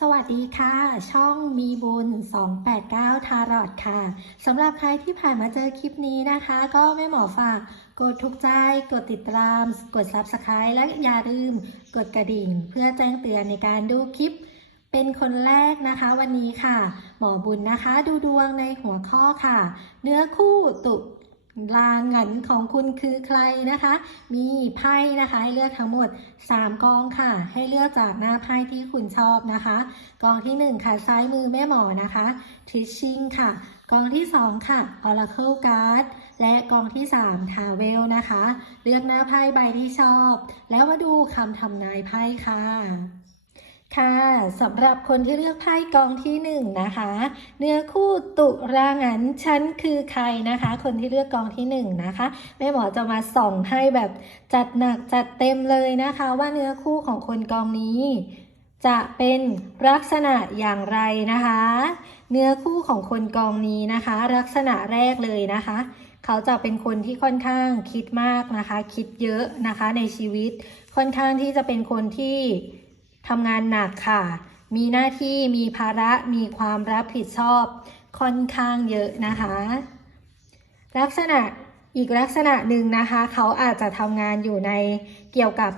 สวัสดีค่ะ ช่องมีบุญ 289 ทารอดค่ะสำหรับใครที่ผ่านมาเจอคลิปนี้นะคะ ก็แม่หมอฝากกดทุกใจ กดติดตาม กด Subscribe และอย่าลืมกดกระดิ่ง เพื่อแจ้งเตือนในการดูคลิป เป็นคนแรกนะคะวันนี้ค่ะ หมอบุญนะคะ ดูดวงในหัวข้อค่ะ เนื้อคู่ตุ ลางันของคุณคือใครนะคะ มีไพ่นะคะให้เลือกทั้งหมด 3 กองค่ะ ให้เลือกจากหน้าไพ่ที่คุณชอบนะคะ กองที่ 1 ค่ะ ซ้ายมือแม่หมอนะคะทิชชิงค่ะ กองที่ 2 ค่ะ Oracle Card และกองที่ 3 ทาเวลนะคะ เลือกหน้าไพ่ใบที่ชอบ แล้วมาดูคำทำนายไพ่ค่ะ ค่ะสำหรับคนที่เลือกไพ่กองที่หนึ่งนะคะ เนื้อคู่ตุรางันฉันคือใครนะคะ คนที่เลือกกองที่หนึ่งนะคะแม่หมอจะมาส่องให้แบบจัดหนักจัดเต็มเลยนะคะ ว่าเนื้อคู่ของคนกองนี้ จะเป็นลักษณะอย่างไรนะคะ เนื้อคู่ของคนกองนี้นะคะ ลักษณะแรกเลยนะคะ เขาจะเป็นคนที่ค่อนข้างคิดมากนะคะ คิดเยอะนะคะในชีวิตค่อนข้างที่จะเป็นคนที่ ทำงานหนักค่ะ มีหน้าที่มีภาระมีความรับผิดชอบค่อนข้างเยอะนะคะ ลักษณะอีกลักษณะหนึ่งนะคะ เขาอาจจะทำงานอยู่ในเกี่ยวกับ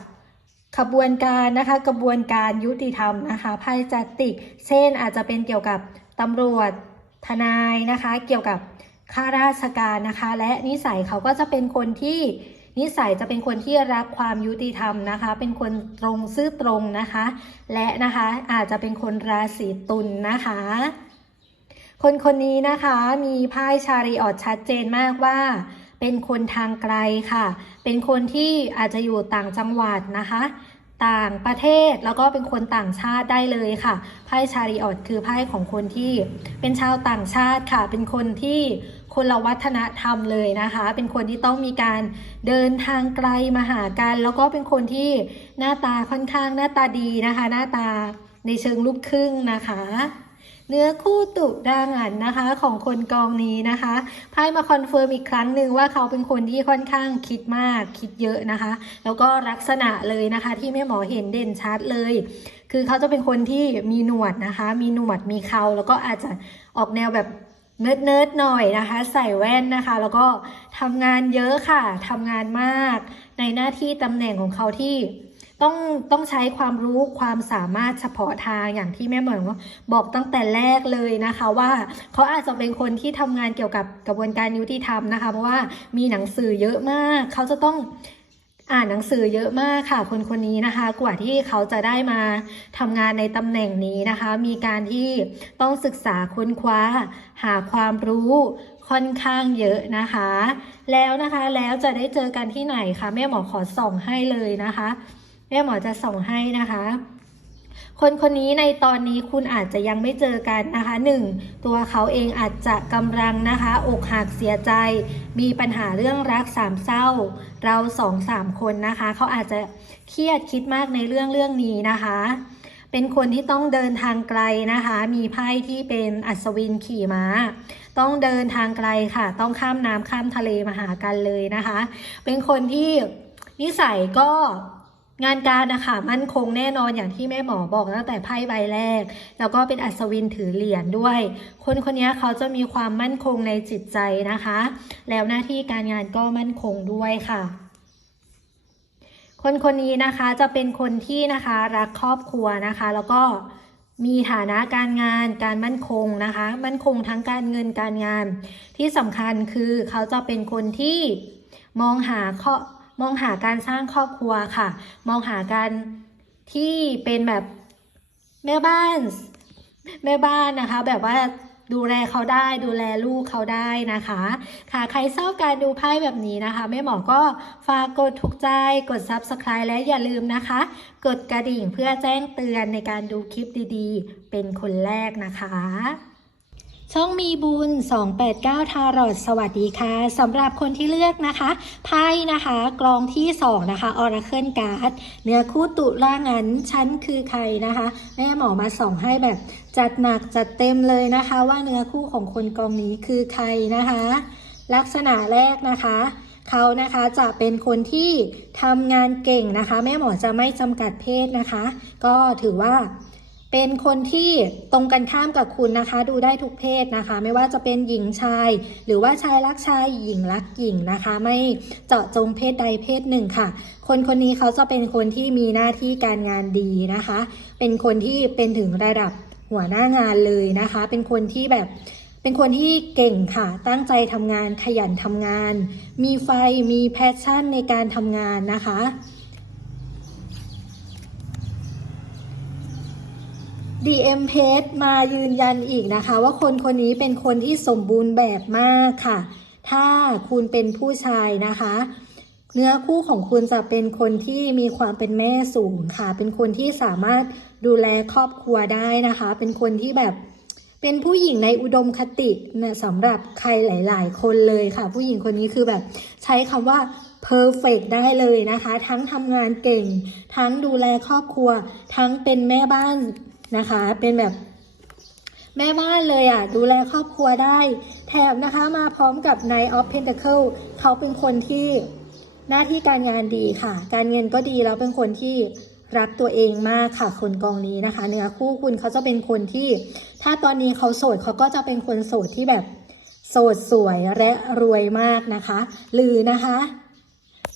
ขบวนการนะคะ กระบวนการยุติธรรมนะคะไพ่จัตติก เช่นอาจจะเป็นเกี่ยวกับตำรวจทนายนะคะ เกี่ยวกับข้าราชการนะคะ และนิสัยเขาก็จะเป็นคนที่ นิสัยจะเป็นคนที่รักความยุติธรรมนะคะ เป็นคนตรงซื่อตรงนะคะ และนะคะอาจจะเป็นคนราศีตุลนนะคะ คนคนนี้นะคะมีไพ่ชาริออดชัดเจนมากว่าเป็นคนทางไกลค่ะ เป็นคนที่อาจจะอยู่ต่างจังหวัดนะคะ ต่างประเทศแล้วก็เป็นคนต่างชาติได้เลยค่ะไพ่ชาริออดคือไพ่ของคนที่เป็นชาวต่างชาติค่ะ เป็นคนที่คนละวัฒนธรรมเลยนะคะ เป็นคนที่ต้องมีการเดินทางไกลมาหากัน แล้วก็เป็นคนที่หน้าตาค่อนข้างหน้าตาดีนะคะ หน้าตาในเชิงลูกครึ่งนะคะ เนื้อคู่ตุดางันนะคะของคนกองนี้นะคะไพ่มาคอนเฟิร์มอีกครั้งหนึ่งว่าเขาเป็นคนที่ค่อนข้างคิดมากคิดเยอะนะคะ แล้วก็ลักษณะเลยนะคะที่แม่หมอเห็นเด่นชัดเลย คือเขาจะเป็นคนที่มีหนวดนะคะ มีหนวดมีเขาแล้วก็อาจจะออกแนวแบบเนิร์ดเนิร์ดหน่อยนะคะ ใส่แว่นนะคะ แล้วก็ทำงานเยอะค่ะทำงานมาก ในหน้าที่ตำแหน่งของเขาที่ ต้องต้องใช้ความรู้ความสามารถเฉพาะทางอย่างที่แม่หมอนบอกตั้งแต่แรกเลยนะคะว่าเขาอาจจะเป็นคนที่ทำงานเกี่ยวกับกระบวนการยุติธรรมนะคะ เพราะว่ามีหนังสือเยอะมาก เขาจะต้องอ่านหนังสือเยอะมากค่ะ คนคนนี้นะคะ กว่าที่เขาจะได้มาทำงานในตำแหน่งนี้นะคะ มีการที่ต้องศึกษาค้นคว้า หาความรู้ค่อนข้างเยอะนะคะ แล้วนะคะแล้วจะได้เจอกันที่ไหนคะแม่หมอขอส่องให้เลยนะคะ แม่หมอจะส่งให้นะคะ คนคนนี้ในตอนนี้คุณอาจจะยังไม่เจอกันนะคะหนึ่งตัวเขาเองอาจจะกำลังนะคะอกหักเสียใจ มีปัญหาเรื่องรักสามเศร้า เราสองสามคนนะคะ เขาอาจจะเครียดคิดมากในเรื่องเรื่องนี้นะคะเป็นคนที่ต้องเดินทางไกลนะคะ มีไพ่ที่เป็นอัศวินขี่ม้า ต้องเดินทางไกลค่ะ ต้องข้ามน้ำข้ามทะเลมาหากันเลยนะคะ เป็นคนที่นิสัยก็ งานการนะคะมั่นคงแน่นอนอย่างที่แม่หมอบอกตั้งแต่ไพ่ใบแรก แล้วก็เป็นอัศวินถือเหรียญด้วย คนคนนี้เขาจะมีความมั่นคงในจิตใจนะคะ แล้วหน้าที่การงานก็มั่นคงด้วยค่ะ คนคนนี้นะคะจะเป็นคนที่นะคะรักครอบครัวนะคะ แล้วก็มีฐานะการงานการมั่นคงนะคะ มั่นคงทั้งการเงินการงาน ที่สำคัญคือเขาจะเป็นคนที่มองหาข้อ มองหาการสร้างครอบครัวค่ะ มองหาการที่เป็นแบบแม่บ้าน แม่บ้านนะคะ แบบว่าดูแลเขาได้ดูแลลูกเขาได้นะคะ ค่ะใครชอบการดูไพ่แบบนี้นะคะแม่หมอก็ฝากกดถูกใจกด Subscribe และอย่าลืมนะคะ กดกระดิ่งเพื่อแจ้งเตือนในการดูคลิปดีๆ เป็นคนแรกนะคะ ช่องมีบุญ 289 ทารอดสวัสดีค่ะสำหรับคนที่เลือกนะคะไพ่นะคะกลองที่ 2 นะคะ Oracle Card เนื้อคู่ตุลางันฉันคือใครนะคะ แม่หมอมาส่องให้แบบจัดหนักจัดเต็มเลยนะคะ ว่าเนื้อคู่ของคนกองนี้คือใครนะคะ ลักษณะแรกนะคะเขานะคะจะเป็นคนที่ทำงานเก่งนะคะ แม่หมอจะไม่จำกัดเพศนะคะ ก็ถือว่า เป็นคนที่ตรงกันข้ามกับคุณนะคะ ดูได้ทุกเพศนะคะ ไม่ว่าจะเป็นหญิงชาย หรือว่าชายรักชายหญิงรักหญิงนะคะ ไม่เจาะจงเพศใดเพศหนึ่งค่ะ คนคนนี้เขาจะเป็นคนที่มีหน้าที่การงานดีนะคะ เป็นคนที่เป็นถึงระดับหัวหน้างานเลยนะคะ เป็นคนที่แบบเป็นคนที่เก่งค่ะ ตั้งใจทำงานขยันทำงาน มีไฟมีแพชชั่นในการทำงานนะคะ DM p a g e มายืนยันอีกนะคะ ว่าคนคนนี้เป็นคนที่สมบูรณ์แบบมากค่ะ ถ้าคุณเป็นผู้ชายนะคะ เนื้อคู่ของคุณจะเป็นคนที่มีความเป็นแม่สูงค่ะ เป็นคนที่สามารถดูแลครอบครัวได้นะคะ เป็นคนที่แบบเป็นผู้หญิงในอุดมคตินะสำหรับใครหลาย ๆ คนเลยค่ะ ผู้หญิงคนนี้คือแบบใช้คำว่า perfect ได้เลยนะคะ ทั้งทำงานเก่ง ทั้งดูแลครอบครัว ทั้งเป็นแม่บ้าน นะคะ เป็นแบบแม่บ้านเลยอะ ดูแลครอบครัวได้ แถมนะคะมาพร้อมกับ Knight of Pentacle เขาเป็นคนที่หน้าที่การงานดีค่ะ การเงินก็ดีแล้วเป็นคนที่รักตัวเองมากค่ะคนกองนี้นะคะ เนื้อคู่คุณเขาจะเป็นคนที่ ถ้าตอนนี้เขาโสดเขาก็จะเป็นคนโสดที่แบบโสดสวยและรวยมากนะคะ หรือนะคะ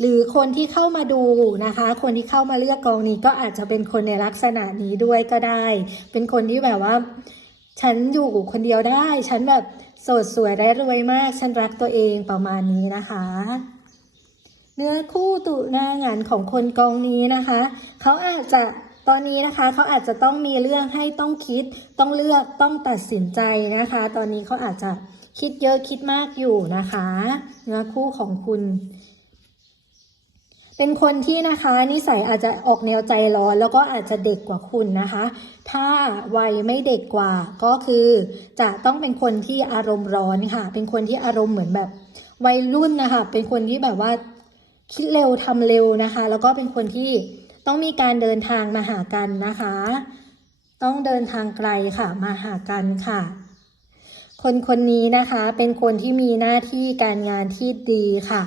หรือคนที่เข้ามาดูนะคะ คนที่เข้ามาเลือกกองนี้ก็อาจจะเป็นคนในลักษณะนี้ด้วยก็ได้ เป็นคนที่แบบว่า ฉันอยู่คนเดียวได้ ฉันแบบโสดสวยและรวยมาก ฉันรักตัวเองประมาณนี้นะคะ เนื้อคู่ตุนางานของคนกองนี้นะคะ เขาอาจจะตอนนี้นะคะเขาอาจจะต้องมีเรื่องให้ต้องคิด ต้องเลือกต้องตัดสินใจนะคะ ตอนนี้เขาอาจจะคิดเยอะคิดมากอยู่นะคะ เนื้อคู่ของคุณ เป็นคนที่นะคะนิสัยอาจจะออกแนวใจร้อนแล้วก็อาจจะเด็กกว่าคุณนะคะ ถ้าวัยไม่เด็กกว่าก็คือจะต้องเป็นคนที่อารมณ์ร้อนค่ะ เป็นคนที่อารมณ์เหมือนแบบวัยรุ่นนะคะ เป็นคนที่แบบว่าคิดเร็วทำเร็วนะคะ แล้วก็เป็นคนที่ต้องมีการเดินทางมาหากันนะคะ ต้องเดินทางไกลค่ะมาหากันค่ะ คนคนนี้นะคะเป็นคนที่มีหน้าที่การงานที่ดีค่ะ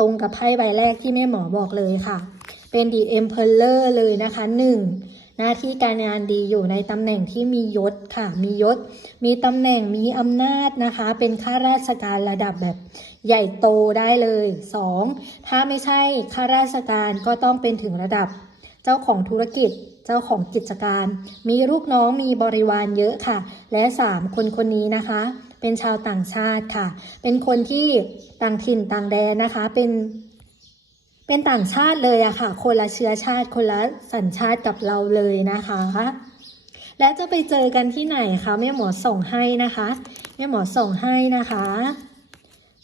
ตรงกับไพ่ใบแรกที่แม่หมอบอกเลยค่ะ เป็น The Emperor เลยนะคะหนึ่งหน้าที่การงานดีอยู่ในตำแหน่งที่มียศค่ะ มียศ มีตำแหน่งมีอำนาจนะคะ เป็นข้าราชการระดับแบบใหญ่โตได้เลยสองถ้าไม่ใช่ข้าราชการก็ต้องเป็นถึงระดับ เจ้าของธุรกิจ เจ้าของกิจการ มีลูกน้องมีบริวารเยอะค่ะ และสามคนคนนี้นะคะ เป็นชาวต่างชาติค่ะ เป็นคนที่ต่างถิ่นต่างแดนนะคะ เป็นเป็นต่างชาติเลยอะค่ะ คนละเชื้อชาติ คนละสัญชาติกับเราเลยนะคะ และจะไปเจอกันที่ไหนคะแม่หมอส่งให้นะคะแม่หมอส่งให้นะคะ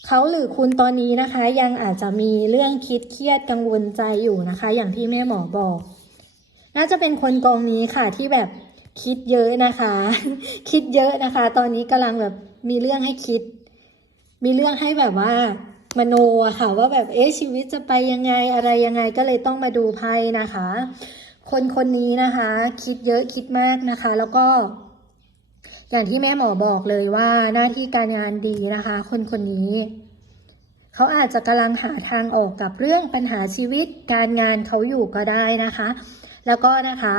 เขาหรือคุณตอนนี้นะคะ ยังอาจจะมีเรื่องคิดเครียดกังวลใจอยู่นะคะ อย่างที่แม่หมอบอก น่าจะเป็นคนกองนี้ค่ะที่แบบคิดเยอะนะคะ คิดเยอะนะคะ ตอนนี้กำลังแบบ มีเรื่องให้คิด มีเรื่องให้แบบว่ามโนค่ะว่าแบบเอ๊ะชีวิตจะไปยังไงอะไรยังไงก็เลยต้องมาดูไพ่นะคะ คนคนนี้นะคะ คิดเยอะคิดมากนะคะ แล้วก็ อย่างที่แม่หมอบอกเลยว่าหน้าที่การงานดีนะคะ คนคนนี้เขาอาจจะกำลังหาทางออกกับเรื่องปัญหาชีวิตการงานเขาอยู่ก็ได้นะคะ แล้วก็นะคะ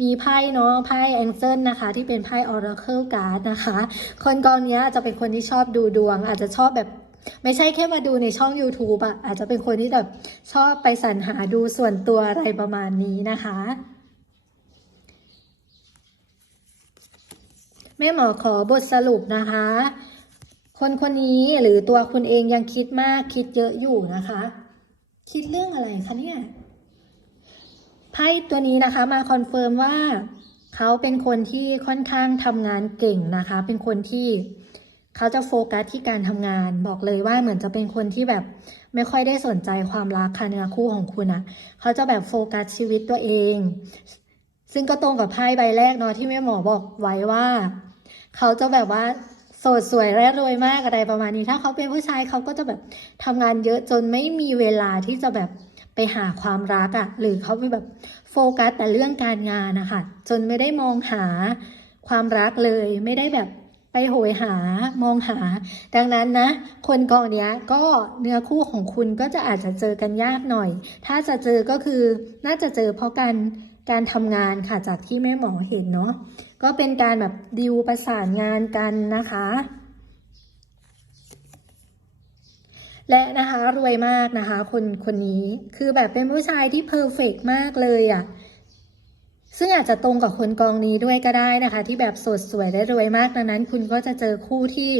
มีไพ่เนาะไพ่แองเจิลนะคะ ที่เป็นไพ่ Oracle Card นะคะ คนกองเนี้ยจะเป็นคนที่ชอบดูดวง อาจจะชอบแบบไม่ใช่แค่มาดูในช่อง YouTube อะอาจจะเป็นคนที่แบบชอบไปสรรหาดูส่วนตัวอะไรประมาณนี้นะคะแม่หมอขอบทสรุปนะคะ คนคนนี้หรือตัวคุณเองยังคิดมากคิดเยอะอยู่นะคะ คิดเรื่องอะไรคะเนี่ย ไพ่ตัวนี้นะคะมาคอนเฟิร์มว่าเขาเป็นคนที่ค่อนข้างทำงานเก่งนะคะ เป็นคนที่เขาจะโฟกัสที่การทำงาน บอกเลยว่าเหมือนจะเป็นคนที่แบบไม่ค่อยได้สนใจความรักค่ะเนื้อคู่ของคุณอะเขาจะแบบโฟกัสชีวิตตัวเอง ซึ่งก็ตรงกับไพ่ใบแรกเนาะที่แม่หมอบอกไว้ว่า เขาจะแบบว่าโสดสวยและรวยมากอะไรประมาณนี้ ถ้าเขาเป็นผู้ชายเขาก็จะแบบทำงานเยอะจนไม่มีเวลาที่จะแบบ ไปหาความรักอะ่ะหรือเขาไปแบบโฟกัสแต่เรื่องการงานนะคะจนไม่ได้มองหาความรักเลยไม่ได้แบบไปโหยหามองหา ดังนั้นนะ คนกองเนี้ยก็เนื้อคู่ของคุณก็จะอาจจะเจอกันยากหน่อย ถ้าจะเจอก็คือน่าจะเจอเพราะการการทำงานค่ะจากที่แม่หมอเห็นเนาะก็เป็นการแบบดิวประสานงานกันนะคะ และนะคะรวยมากนะคะ คนคนนี้คือแบบเป็นผู้ชายที่เพอร์เฟกมากเลยอะ่ะซึ่งอาจจะตรงกับคนกองนี้ด้วยก็ได้นะคะ ที่แบบสดสวยและรวยมากดังนั้น คุณก็จะเจอคู่ที่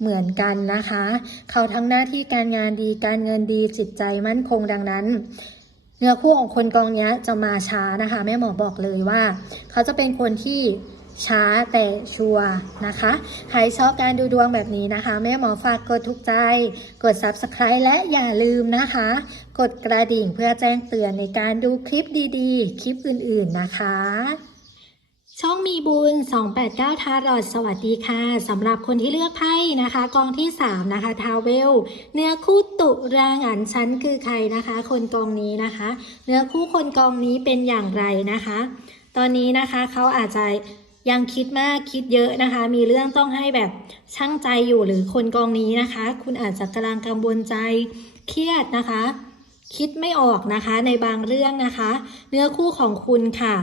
เหมือนกันนะคะ เขาทั้งหน้าที่การงานดีการเงินดีจิตใจมั่นคงดังนั้น เนื้อคู่ของคนกองนี้จะมาช้านะคะแม่หมอบอกเลยว่า เขาจะเป็นคนที่ ช้าแต่ชัวร์นะคะ ใครชอบการดูดวงแบบนี้นะคะ แม่หมอฝากกดทุกใจ กด subscribe และอย่าลืมนะคะ กดกระดิ่งเพื่อแจ้งเตือนในการดูคลิปดีๆ คลิปอื่นๆนะคะ ช่องมีบุญ 289 ทารอดสวัสดีค่ะสำหรับคนที่เลือกไพ่นะคะ กองที่ 3 นะคะ ทาวเวล เนื้อคู่ตุรางอันชั้นคือใครนะคะ คนกองนี้นะคะ เนื้อคู่คนกองนี้เป็นอย่างไรนะคะ ตอนนี้นะคะเขาอาจจะ ยังคิดมากคิดเยอะนะคะ มีเรื่องต้องให้แบบช่างใจอยู่หรือคนกองนี้นะคะ คุณอาจจะกำลังกังวลใจเครียดนะคะ คิดไม่ออกนะคะในบางเรื่องนะคะ เนื้อคู่ของคุณค่ะ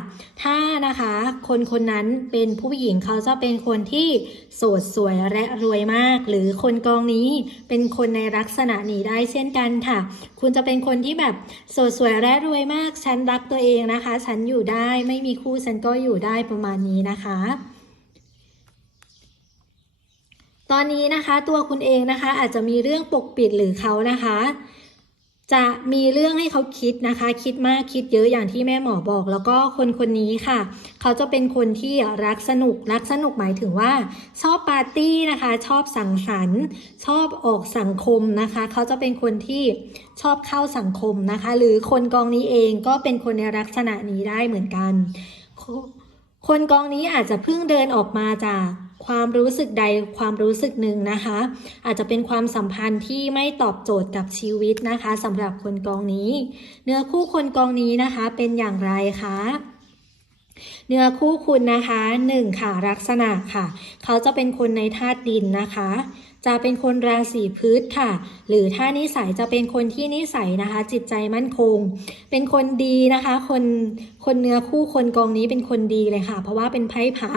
ถ้านะคะคนคนนั้นเป็นผู้หญิงเขาจะเป็นคนที่โสดสวยและรวยมาก หรือคนกองนี้เป็นคนในลักษณะนี้ได้เช่นกันค่ะ คุณจะเป็นคนที่แบบโสดสวยและรวยมาก ฉันรักตัวเองนะคะ ฉันอยู่ได้ไม่มีคู่ฉันก็อยู่ได้ประมาณนี้นะคะตอนนี้นะคะตัวคุณเองนะคะอาจจะมีเรื่องปกปิดหรือเขานะคะ จะมีเรื่องให้เขาคิดนะคะ คิดมากคิดเยอะอย่างที่แม่หมอบอก แล้วก็คนคนนี้ค่ะ เขาจะเป็นคนที่รักสนุกรักสนุกหมายถึงว่า ชอบปาร์ตี้นะคะ ชอบสังสรรค์ ชอบออกสังคมนะคะ เขาจะเป็นคนที่ชอบเข้าสังคมนะคะ หรือคนกองนี้เองก็เป็นคนในลักษณะนี้ได้เหมือนกัน คนกองนี้อาจจะเพิ่งเดินออกมาจาก ความรู้สึกใดความรู้สึกหนึ่งนะคะ อาจจะเป็นความสัมพันธ์ที่ไม่ตอบโจทย์กับชีวิตนะคะสำหรับคนกองนี้ เนื้อคู่คนกองนี้นะคะเป็นอย่างไรคะเนื้อคู่คุณนะคะหนึ่งค่ะลักษณะค่ะ เขาจะเป็นคนในธาตุดินนะคะ จะเป็นคนราศีพืชค่ะ หรือถ้านิสัยจะเป็นคนที่นิสัยนะคะ จิตใจมั่นคง เป็นคนดีนะคะ คนคนเนื้อคู่คนกองนี้เป็นคนดีเลยค่ะ เพราะว่าเป็นไพ่พระ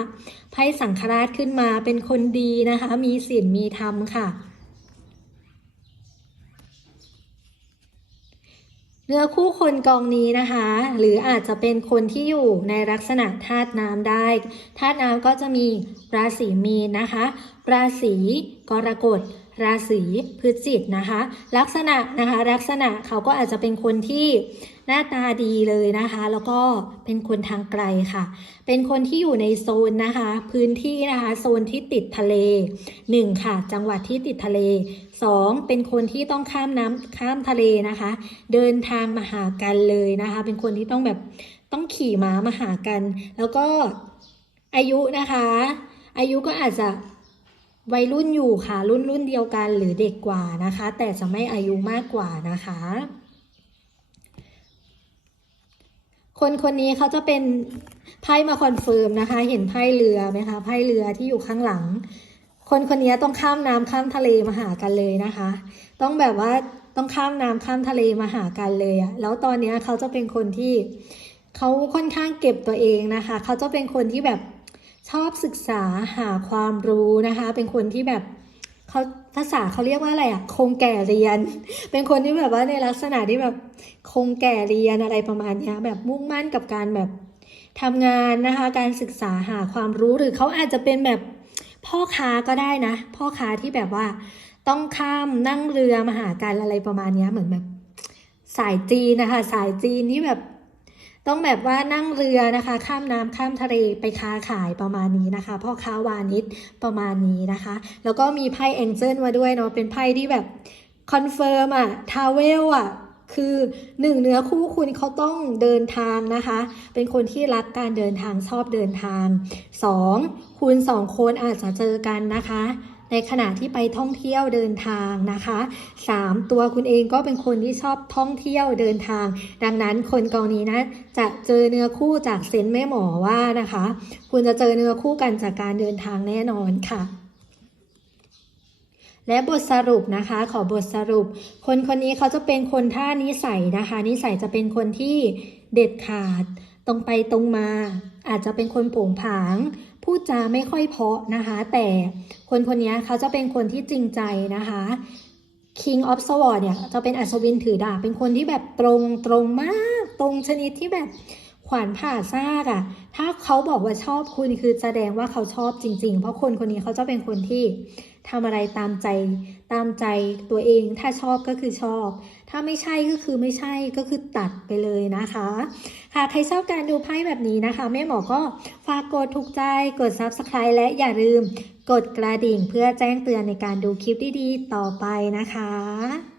ไพ่สังฆราชขึ้นมาเป็นคนดีนะคะ มีศีลมีธรรมค่ะ เนื้อคู่คนกองนี้นะคะ หรืออาจจะเป็นคนที่อยู่ในลักษณะธาตุน้ำได้ธาตุน้ำก็จะมีราศีมีนนะคะ ราศีกรกฎ ราศีพฤศจิกนะคะ ลักษณะนะคะลักษณะเขาก็อาจจะเป็นคนที่หน้าตาดีเลยนะคะ แล้วก็เป็นคนทางไกลค่ะ เป็นคนที่อยู่ในโซนนะคะ พื้นที่นะคะ โซนที่ติดทะเลหนึ่งค่ะ จังหวัดที่ติดทะเลสองเป็นคนที่ต้องข้ามน้ำข้ามทะเลนะคะ เดินทางมาหากันเลยนะคะ เป็นคนที่ต้องแบบต้องขี่ม้ามาหากัน แล้วก็อายุนะคะ อายุก็อาจจะ วัยรุ่นอยู่ค่ะ รุ่นรุ่นเดียวกันหรือเด็กกว่านะคะ แต่จะไม่อายุมากกว่านะคะ คนคนนี้เขาจะเป็นไพ่มาคอนเฟิร์มนะคะ เห็นไพ่เรือไหมคะไพ่เรือที่อยู่ข้างหลัง คนคนนี้ต้องข้ามน้ำข้ามทะเลมาหากันเลยนะคะ ต้องแบบว่าต้องข้ามน้ำข้ามทะเลมาหากันเลยอะแล้วตอนนี้เขาจะเป็นคนที่เขาค่อนข้างเก็บตัวเองนะคะ เขาจะเป็นคนที่แบบ ชอบศึกษาหาความรู้นะคะ เป็นคนที่แบบเขาภาษาเขาเรียกว่าอะไรอะคงแก่เรียน เป็นคนที่แบบว่าในลักษณะที่แบบคงแก่เรียนอะไรประมาณนี้แบบมุ่งมั่นกับการแบบทำงานนะคะ การศึกษาหาความรู้หรือเขาอาจจะเป็นแบบพ่อค้าก็ได้นะ พ่อค้าที่แบบว่าต้องข้ามนั่งเรือมาหากันอะไรประมาณนี้เหมือนแบบสายจีนนะคะ สายจีนที่แบบ ต้องแบบว่านั่งเรือนะคะ ข้ามน้ำข้ามทะเลไปค้าขายประมาณนี้นะคะพ่อค้าวานิชประมาณนี้นะคะ แล้วก็มีไพ่แองเจิลมาด้วยเนาะเป็นไพ่ที่แบบคอนเฟิร์มอะทาวเวลอะคือหนึ่งเนื้อคู่คุณเขาต้องเดินทางนะคะ เป็นคนที่รักการเดินทางชอบเดินทางสองคุณสองคนอาจจะเจอกันนะคะ ในขณะที่ไปท่องเที่ยวเดินทางนะคะ 3. ตัวคุณเองก็เป็นคนที่ชอบท่องเที่ยวเดินทาง ดังนั้นคนกองนี้นะจะเจอเนื้อคู่จากเซนแม่หมอว่านะคะ คุณจะเจอเนื้อคู่กันจากการเดินทางแน่นอนค่ะและบทสรุปนะคะ ขอบทสรุป คนคนนี้เขาจะเป็นคนท่านิสัยนะคะ นิสัยจะเป็นคนที่เด็ดขาด ตรงไปตรงมา อาจจะเป็นคนโผงผาง พูดจาไม่ค่อยเพาะนะคะ แต่คนคนนี้เขาจะเป็นคนที่จริงใจนะคะ King of Sword เนี่ยจะเป็นอัศวินถือดาบเป็นคนที่แบบตรงตรงมาก ตรงชนิดที่แบบขวานผ่าซากอะ่ะ ถ้าเขาบอกว่าชอบคุณคือแสดงว่าเขาชอบจริง ๆ เพราะคนคนนี้เขาจะเป็นคนที่ ทำอะไรตามใจ ตามใจตัวเองถ้าชอบก็คือชอบ ถ้าไม่ใช่ก็คือไม่ใช่ก็คือตัดไปเลยนะคะค่ะใครชอบการดูไพ่แบบนี้นะคะแม่หมอก็ฝากกดถูกใจกด Subscribe และอย่าลืม กดกระดิ่งเพื่อแจ้งเตือนในการดูคลิปดีๆ ต่อไปนะคะ